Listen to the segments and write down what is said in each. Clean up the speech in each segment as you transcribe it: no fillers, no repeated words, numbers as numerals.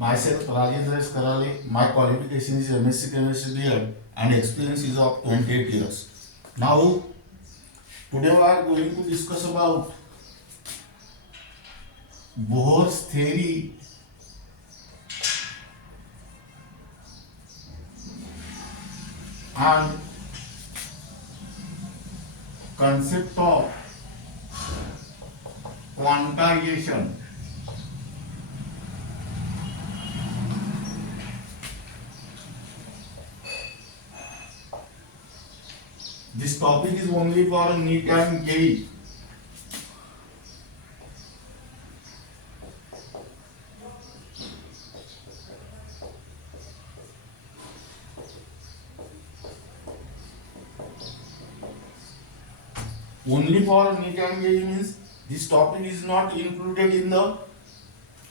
Myself Rajendra S. Karale. My qualification is MSc Chemistry B.Ed and experience is of 28 years. Now, today we are going to discuss about Bohr's theory and concept of quantization. This topic is only for NEET and JEE. Only for NEET and JEE means this topic is not included in the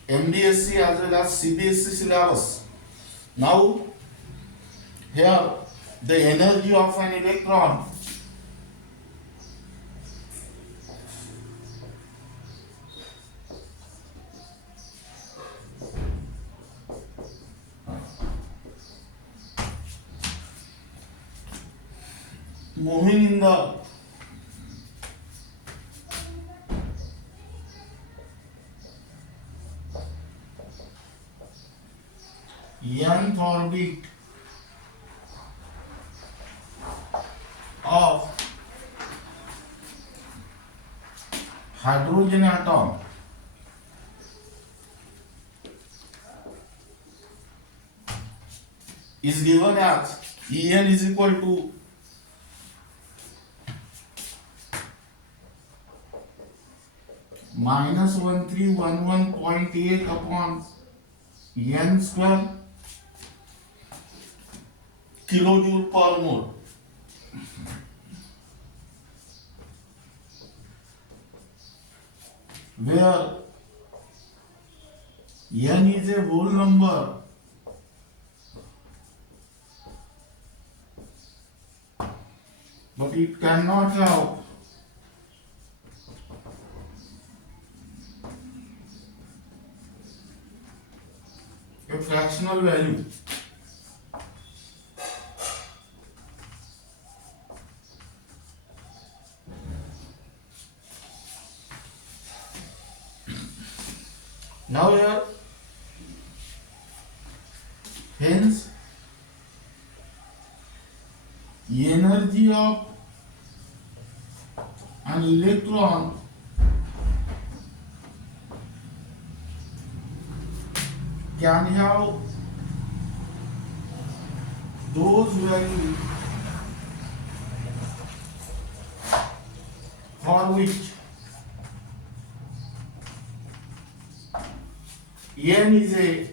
MBSE as well as CBSE syllabus. Now, here the energy of an electron moving in the nth orbit of hydrogen atom is given as En is equal to -1311.8 upon n square kilojoule per mole. Where n is a whole number but it cannot have a fractional value. Now here, hence, energy of an electron can have those values for which n is a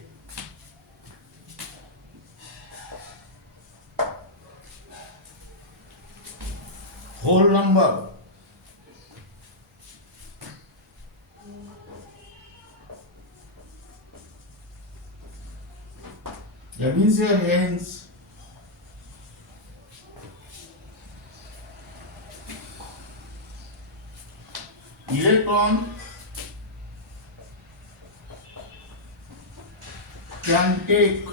whole number. That means here hence electron can take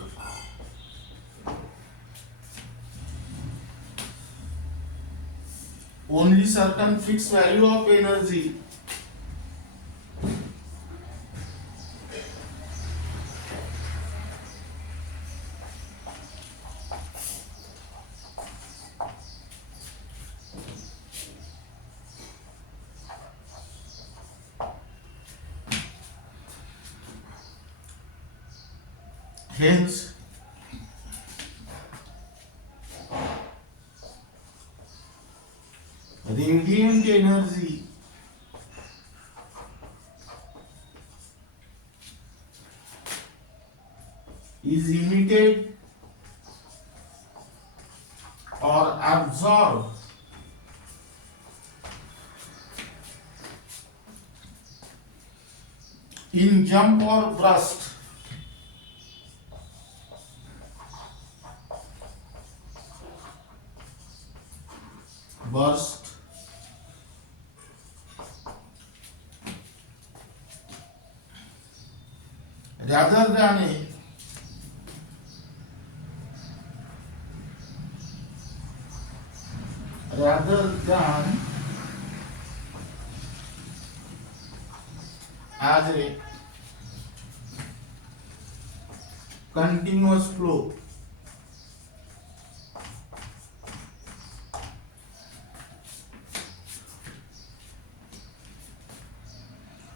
only certain fixed value of energy hence radiant energy is emitted or absorbed in jump or burst rather than a as a continuous flow.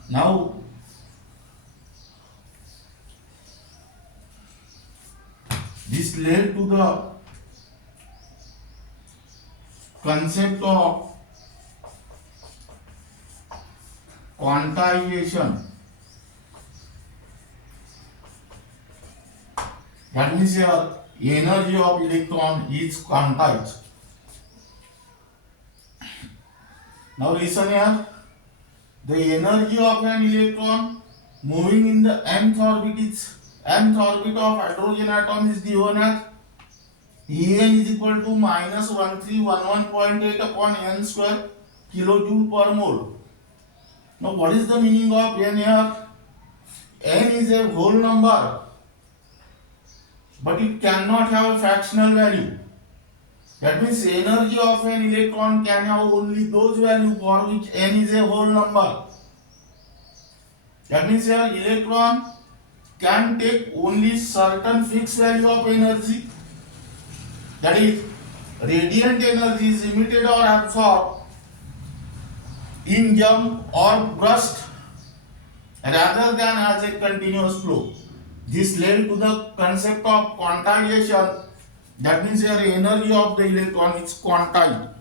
Now this led to the concept of quantization. That means here energy of electron is quantized. Now listen here. The energy of an electron moving in the nth orbit of hydrogen atom is given as En is equal to minus 1311.8 upon n square kilojoule per mole. Now what is the meaning of n here? N is a whole number, but it cannot have a fractional value. That means energy of an electron can have only those values for which n is a whole number. That means here electron can take only certain fixed value of energy. That is, radiant energy is emitted or absorbed in jump or burst rather than as a continuous flow. This led to the concept of quantization. That means here energy of the electron is quantized.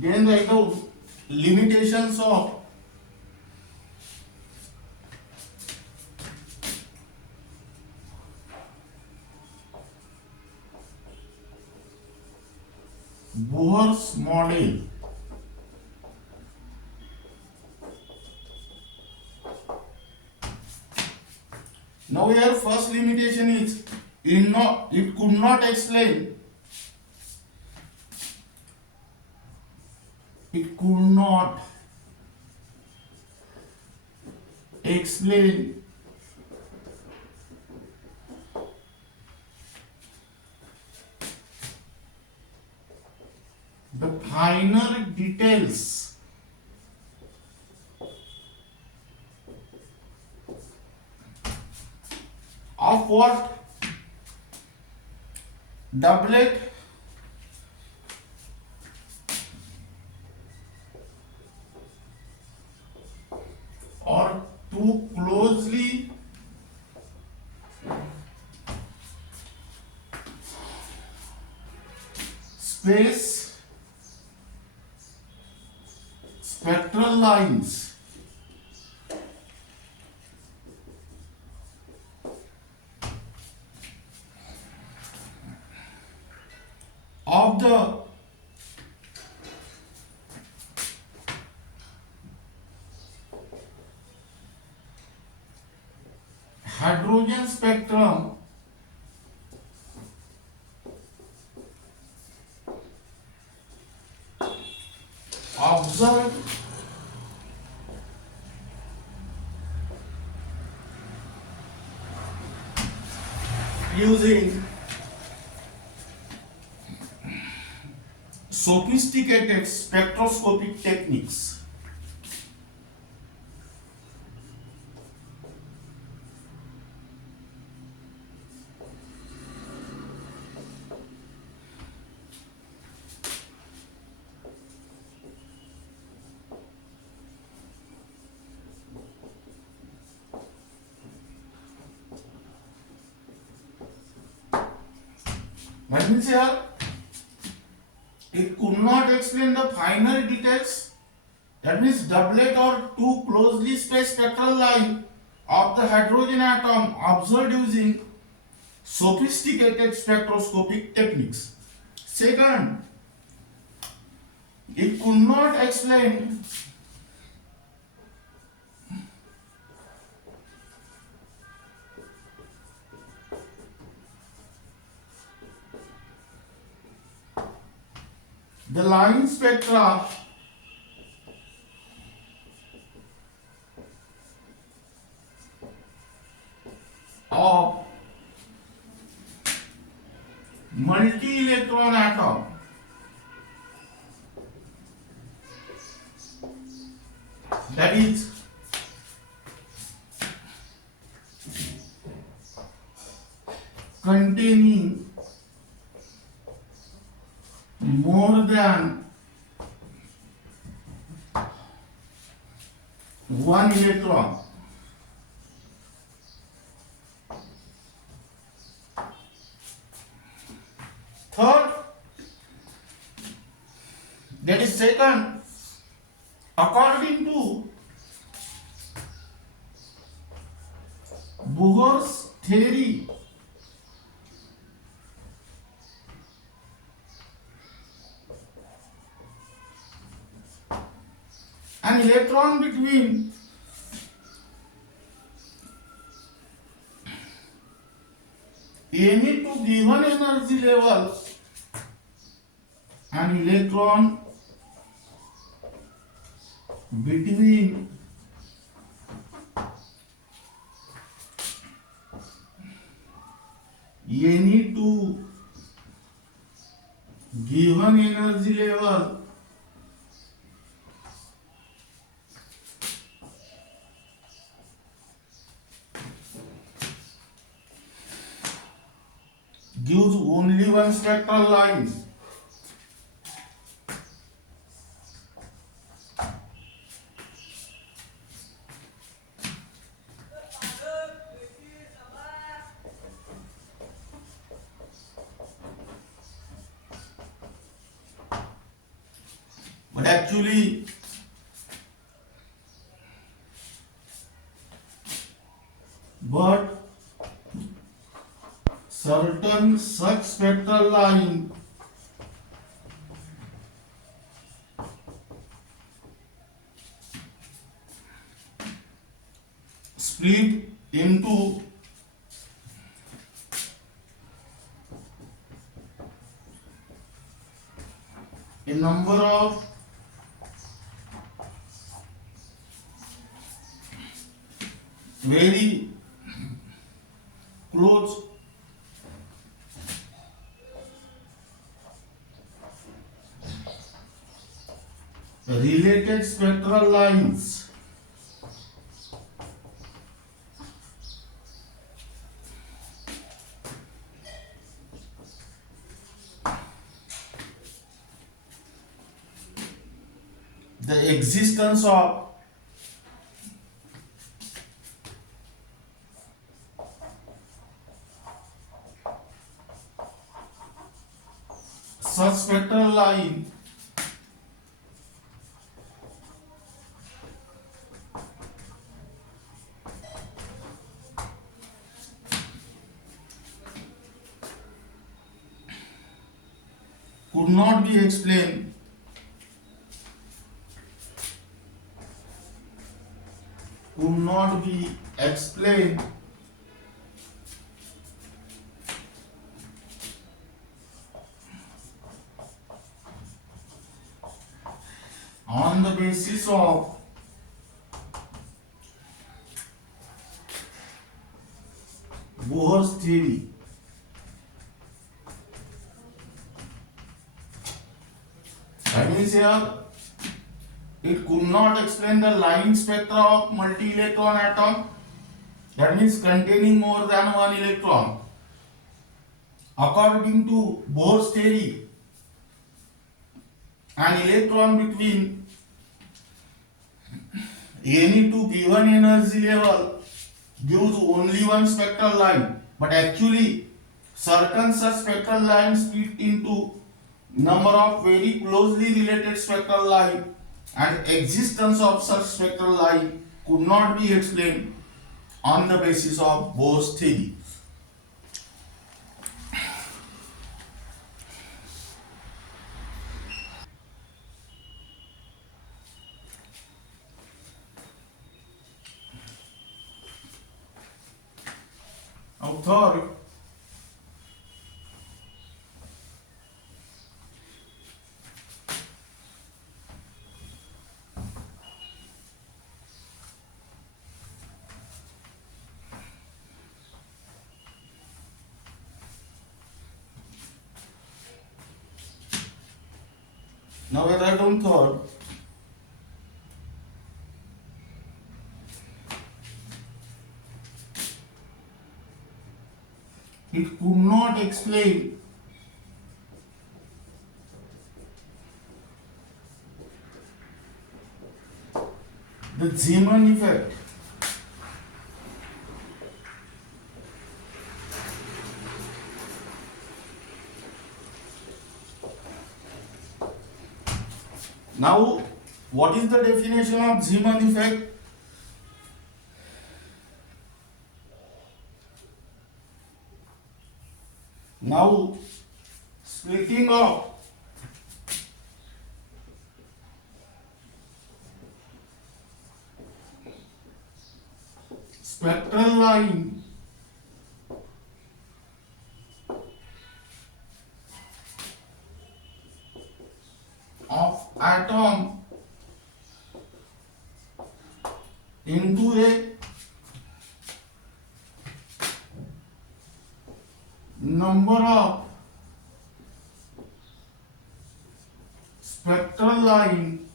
Then write out limitations of Bohr's model. Now here first limitation is it could not explain the finer details of what? Doublet or too closely spaced spectral lines of the hydrogen spectrum observed using sophisticated spectroscopic techniques. That means here it could not explain the finer details. That means doublet or too closely spaced spectral line of the hydrogen atom observed using sophisticated spectroscopic techniques. Second, It could not explain the line spectra of multi-electron atom that is containing more than one electron. Third, that is second, according to Bohr's theory, an electron between any two given energy level, an electron between any two given energy level gives only one spectral line. But actually, certain such spectral line split into a number of very close related spectral lines. The existence of such spectral line could not be explained on the basis of Bohr's theory. That means here it could not explain the line spectra of multi-electron atom, that means containing more than one electron. According to Bohr's theory, an electron between any two given energy level gives only one spectral line, but actually certain such spectral lines split into number of very closely related spectral line, and existence of such spectral line could not be explained on the basis of Bohr's theory. third, now we write down third. It could not explain the Zeeman effect Now, what is the definition of Zeeman effect? Now, splitting of spectral line of atom into a number of spectral line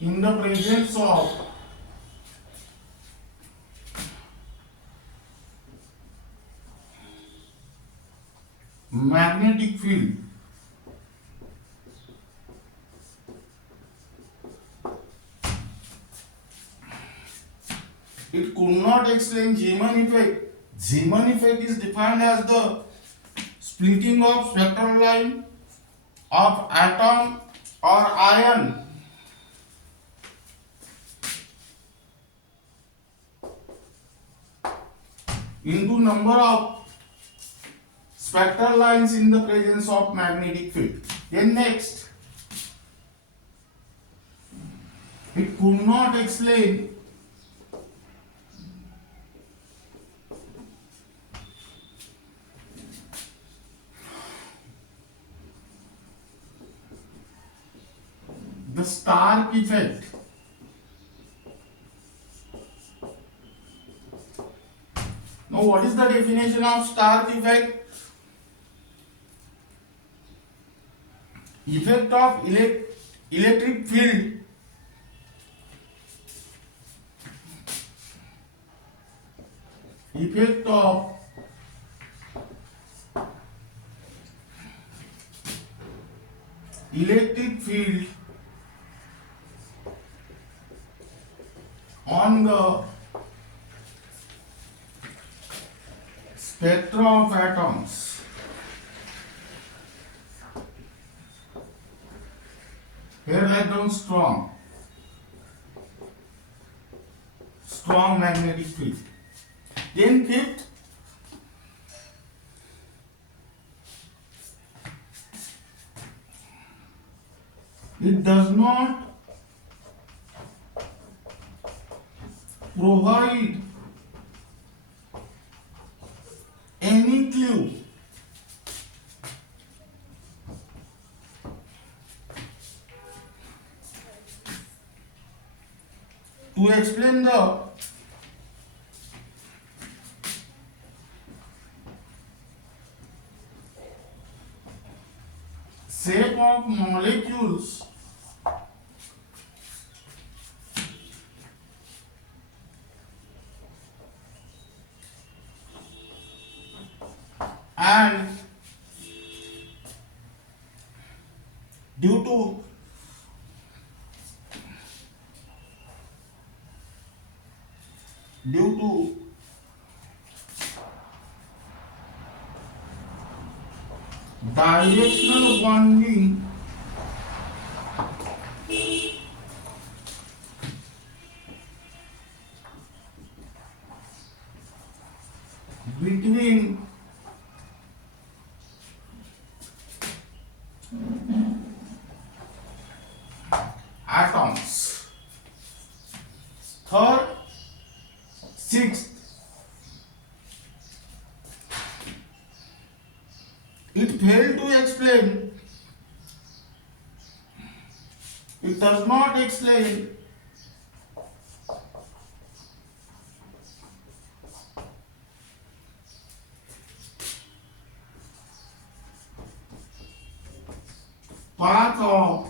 in the presence of magnetic field. It could not explain Zeeman effect. Zeeman effect is defined as the splitting of spectral line of atom or ion into number of spectral lines in the presence of magnetic field. Then next, it could not explain the Stark effect. Now, what is the definition of Stark effect? Effect of electric field effect of electric field on the spectra of atoms. Here write down strong magnetic field. Then fifth, it does not provide any clue to explain the shape of molecules and due to directional bonding between atoms. It failed to explain. It does not explain path of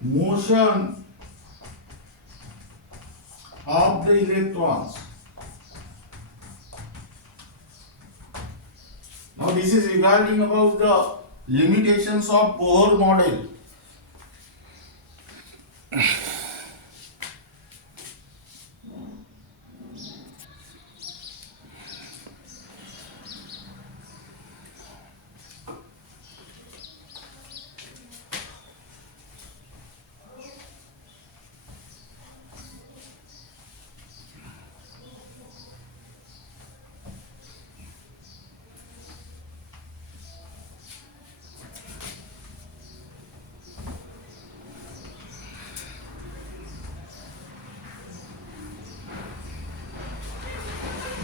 motion of the electrons. Now this is regarding about the limitations of Bohr model.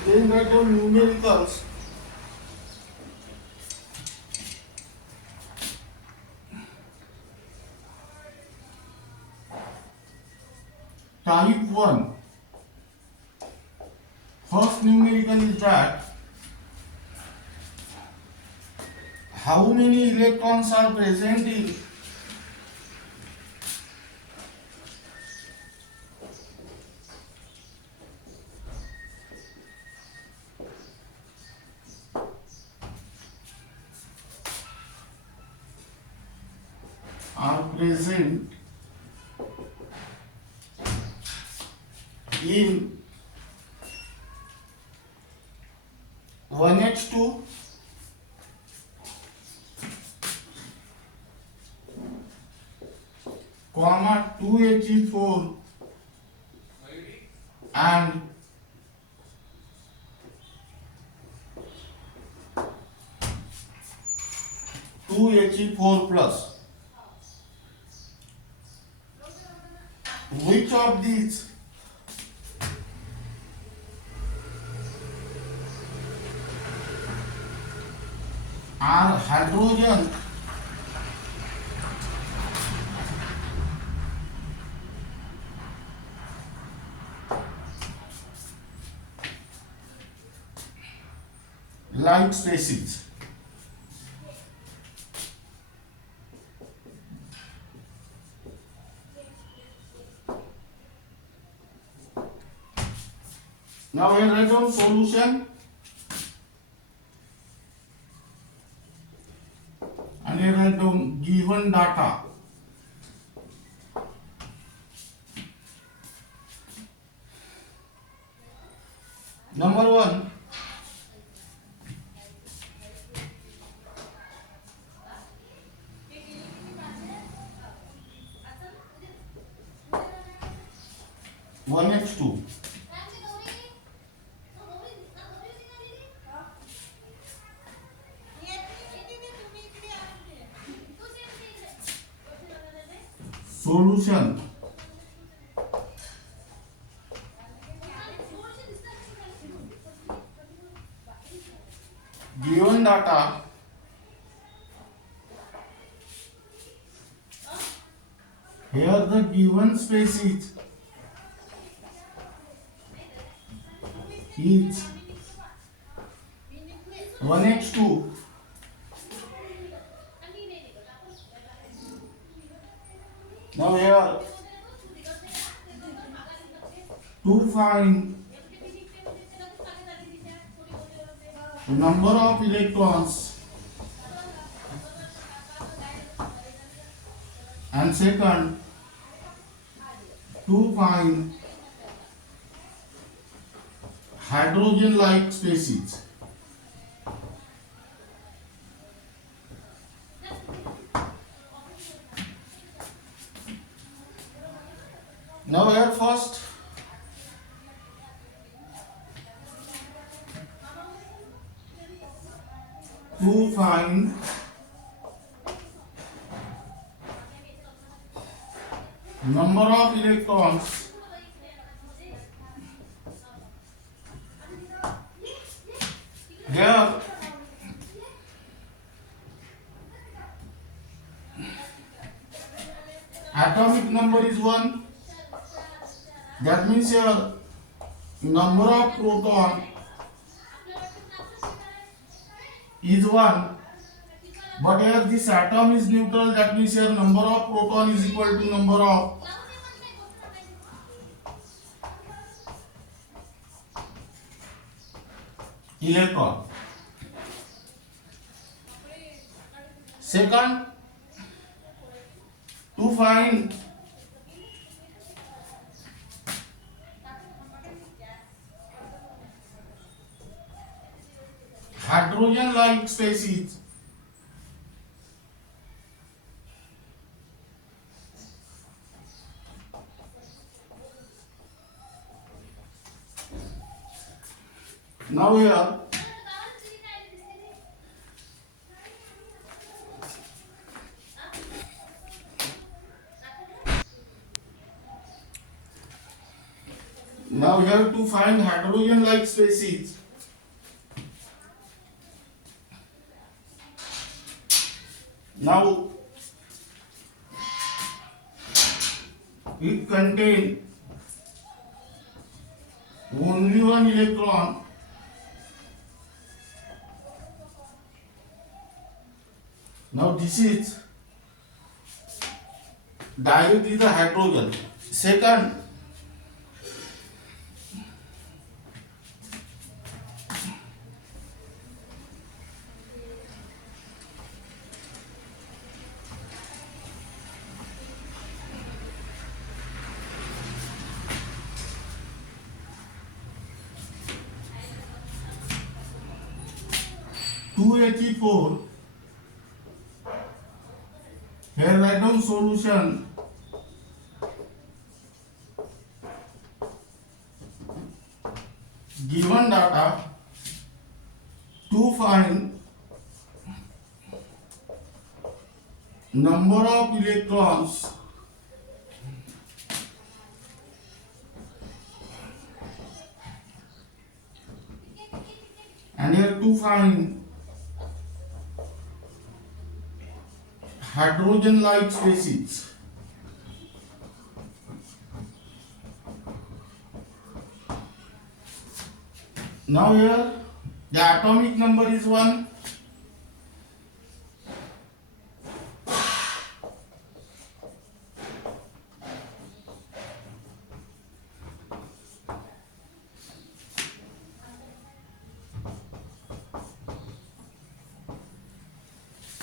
Then write down numericals. Type 1. First numerical is that how many electrons are present in in 1H2 comma 2He4 and 2He4 plus. Which of these are hydrogen like species? Now we write down solution and we write down given data. Number 1, one H2. Solution given data here the given species is 1H2 now here to find the number of electrons and second to find hydrogen like species. Now here first to find number of electrons number is 1. That means here number of proton is 1. But here this atom is neutral. That means here number of proton is equal to number of electron. Second, to find hydrogen like species, now here to find hydrogen like species, now it contains only one electron. Now this is directly the hydrogen. Second, He4. Here write down solution. Given data, to find number of electrons and here to find hydrogen like species. Now here the atomic number is 1.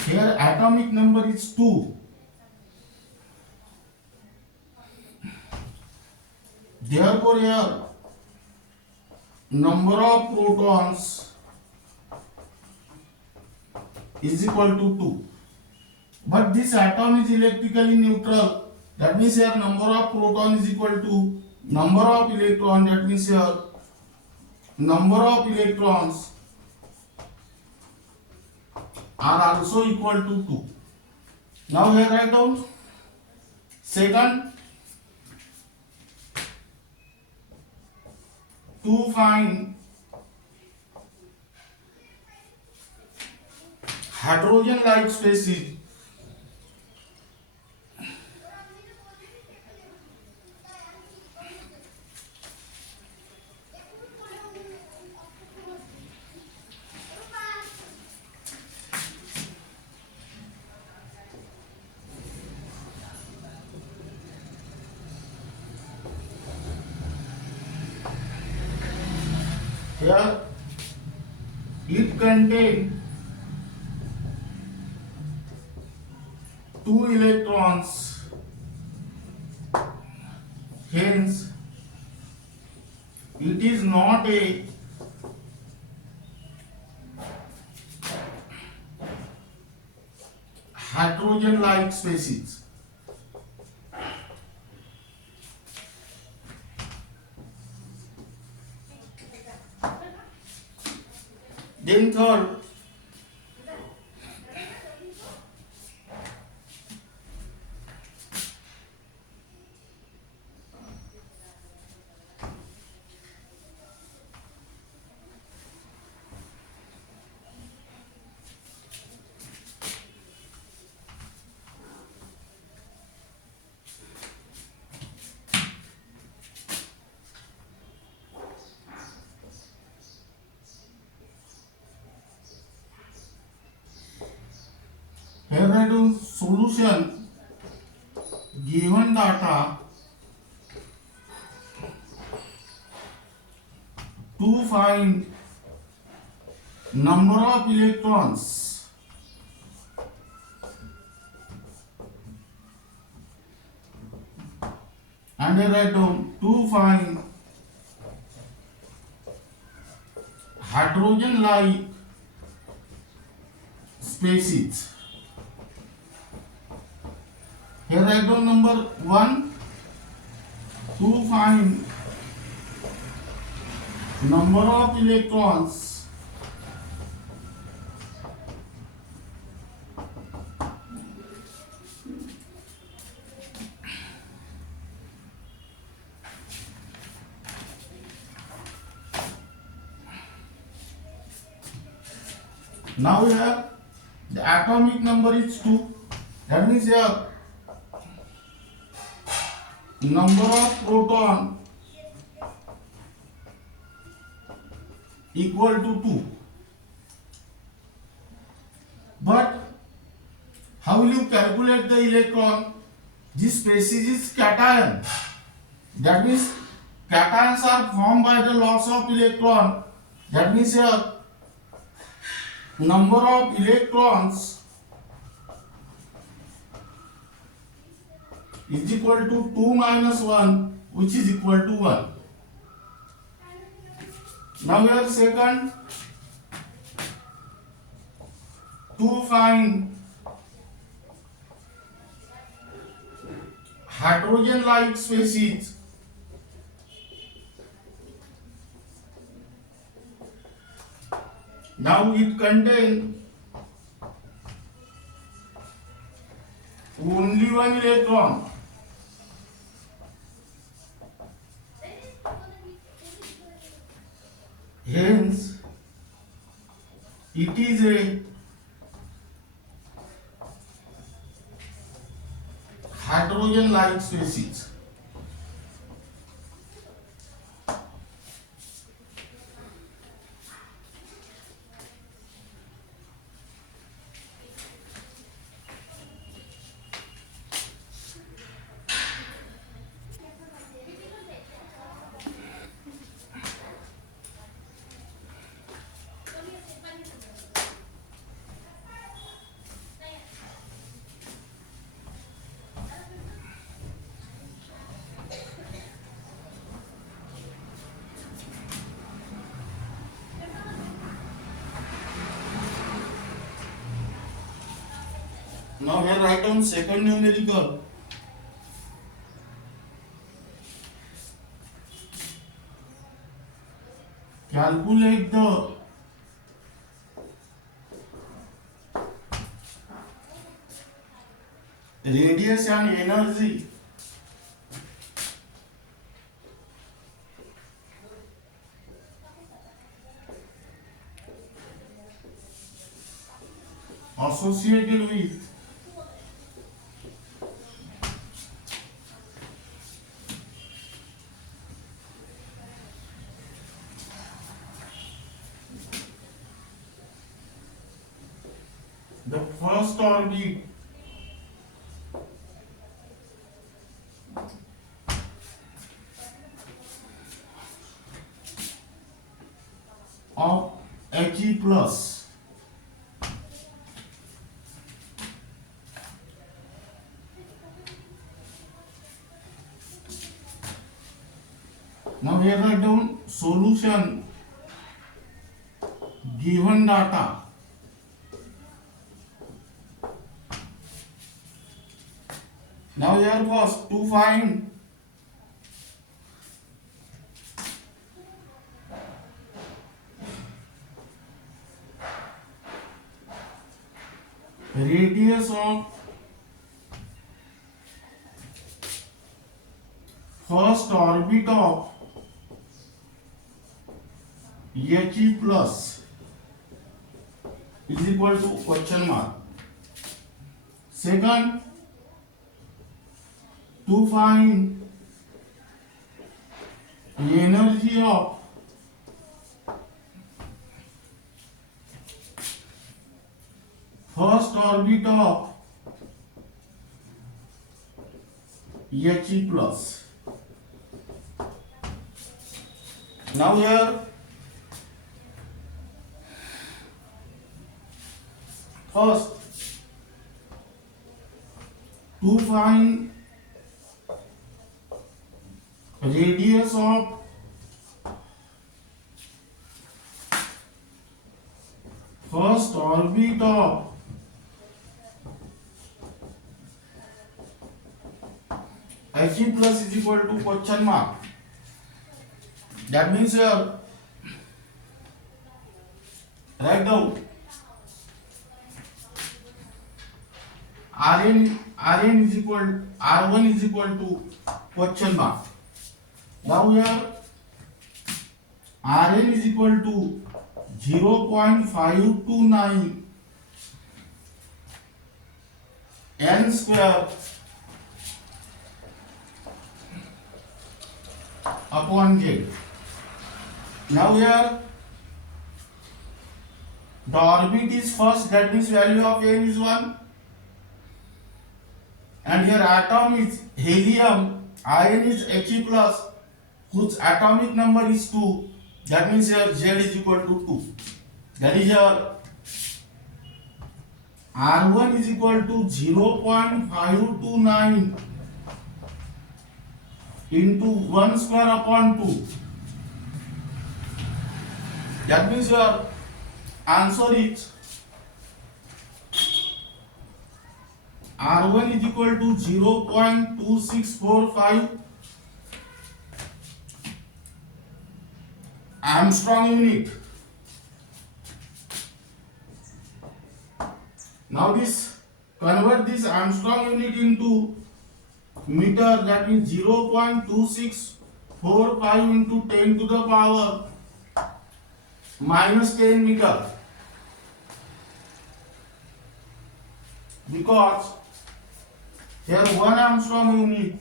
Here atomic number is 2. Therefore here number of protons is equal to 2. But this atom is electrically neutral. That means here number of proton is equal to number of electron. That means here number of electrons are also equal to 2. Now here write down. Second, to find hydrogen like species, here it contains 2 electrons, hence it is not a hydrogen like species. Then third, Here write down solution given data to find number of electrons and here write down to find hydrogen like species. Here write down number 1 to find number of electrons now here the atomic number is 2. That means here number of proton equal to 2. But how will you calculate the electron? This species is cation. That means cations are formed by the loss of electron. That means here number of electrons is equal to 2 minus 1, which is equal to 1. Now here second, to find hydrogen like species, now it contains only one electron. Hence, it is a hydrogen like species. Now here write down second numerical. Calculate the radius and energy associated with the first orbit of He plus. Now here write down solution given data now here was to find radius of first orbit of He plus is equal to question mark. Second, to find the energy of first orbit of He plus. Now here first to find radius of first orbit of He plus is equal to question mark. That means here write down Rn is equal R1 is equal to question mark. Now here Rn is equal to 0.529 n square upon z. Now here the orbit is first, that means value of n is 1, and here atom is helium, Rn is He plus, whose atomic number is 2, that means here z is equal to 2. That is here R1 is equal to 0.529 into 1 square upon 2. That means your answer is R1 is equal to 0.2645 Armstrong unit. Now convert this Armstrong unit into meter, that means 0.2645 into 10 to the power minus 10 meter, because here 1 Armstrong unit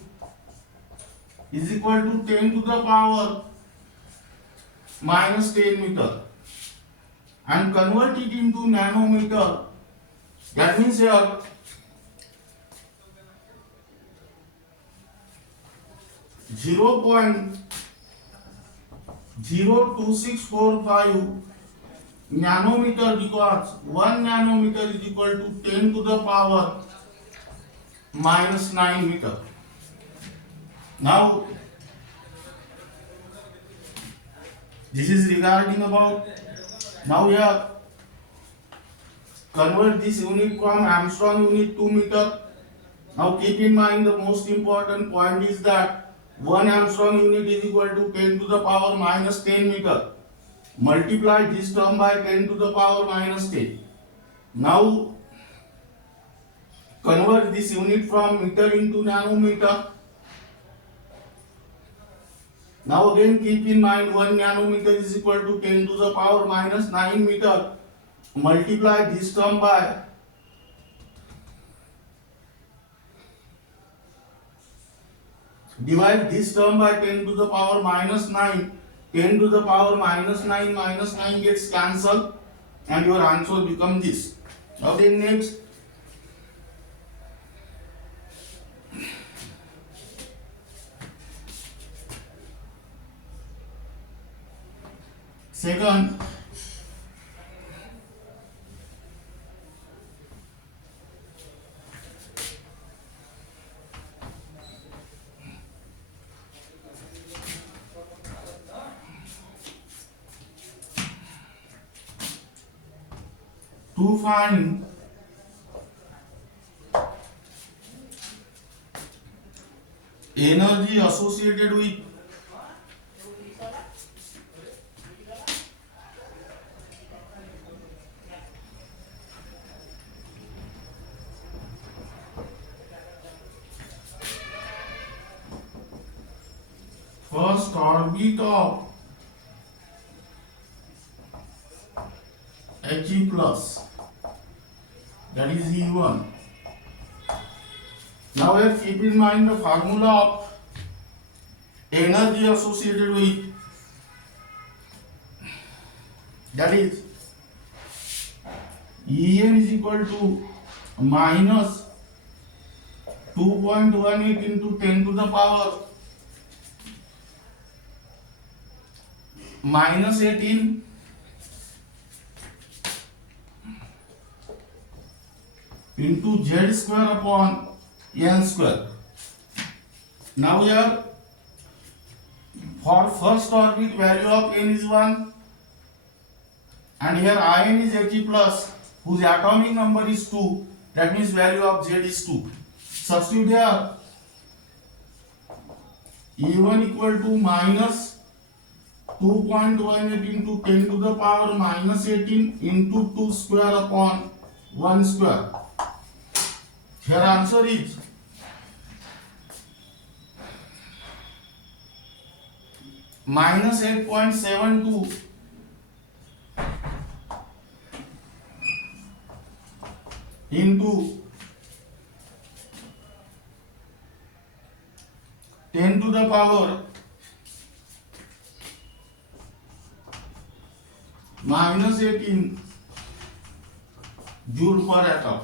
is equal to 10 to the power minus 10 meter, and convert it into nanometer. That means here 0.02645 nanometer, because 1 nanometer is equal to 10 to the power minus 9 meter. Now this is regarding about, now here convert this unit from Armstrong unit to meter. Now keep in mind the most important point is that 1 Armstrong unit is equal to 10 to the power minus 10 meter. Multiply this term by 10 to the power minus 10. Now convert this unit from meter into nanometer. Now again keep in mind 1 nanometer is equal to 10 to the power minus 9 meter. Multiply this term by divide this term by 10 to the power minus 9. 10 to the power minus 9 gets cancelled, and your answer becomes this. Now then next, second, to find energy associated with first orbit of He plus, that is E1. Now here keep in mind the formula of energy associated with, that is En is equal to minus 2.18 into 10 to the power minus 18 into z square upon n square. Now here for first orbit value of n is 1 and here In is He plus whose atomic number is 2, that means value of z is 2. Substitute here E1 equal to minus 2.18 into 10 to the power minus 18 into 2 square upon 1 square. Here answer is minus 8.72 into 10 to the power minus 18 joule per atom.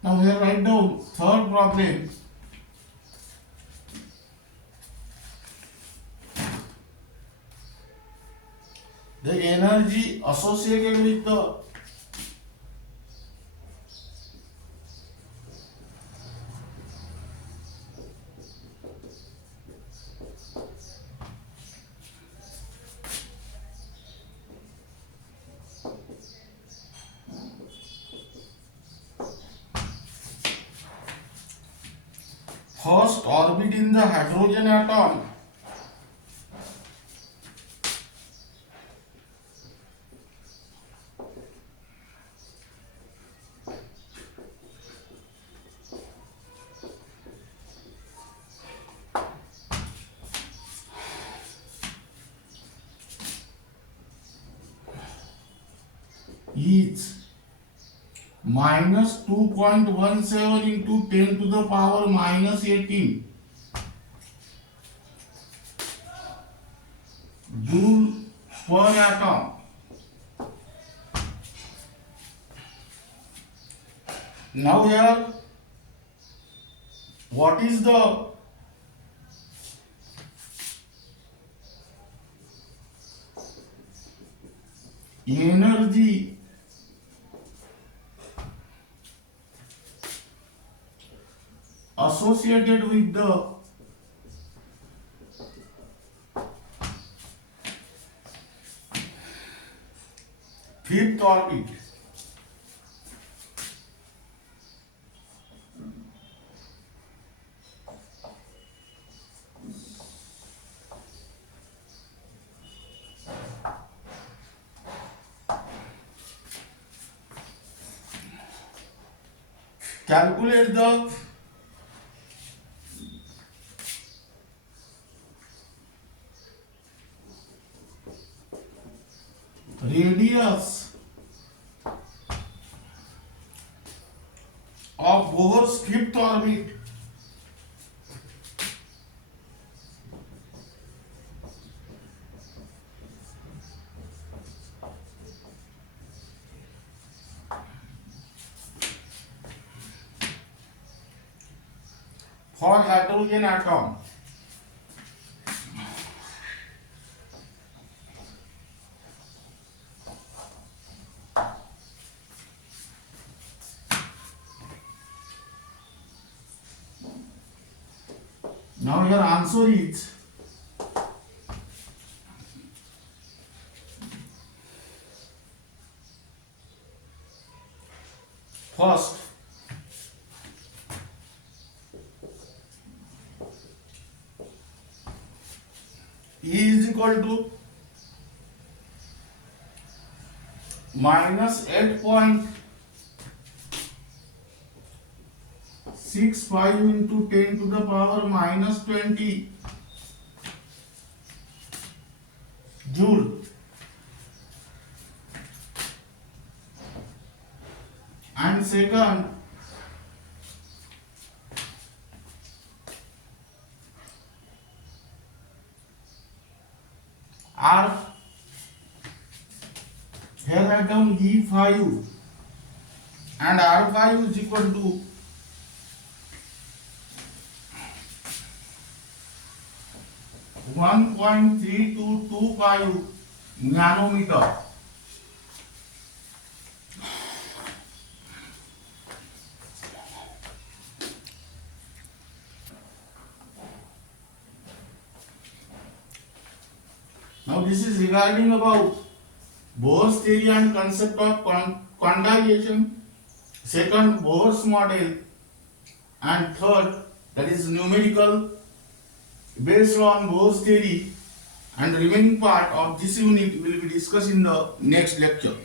Now here write down third problem. The energy associated with the first orbit in the hydrogen atom is minus 2.17 into 10 to the power minus 18 joule per atom. Now here what is the energy associated with the fifth orbit? Calculate the radius of Bohr's fifth orbit for hydrogen atom. Now your answer is first E is equal to minus 8.65 into 10 to the power minus 20 joule. And second, R, here I have done E5 and R5 is equal to 1.3225 nanometer. Now this is regarding about Bohr's theory and concept of quantization, second Bohr's model, and third, that is numerical based on Bohr's theory, and remaining part of this unit will be discussed in the next lecture.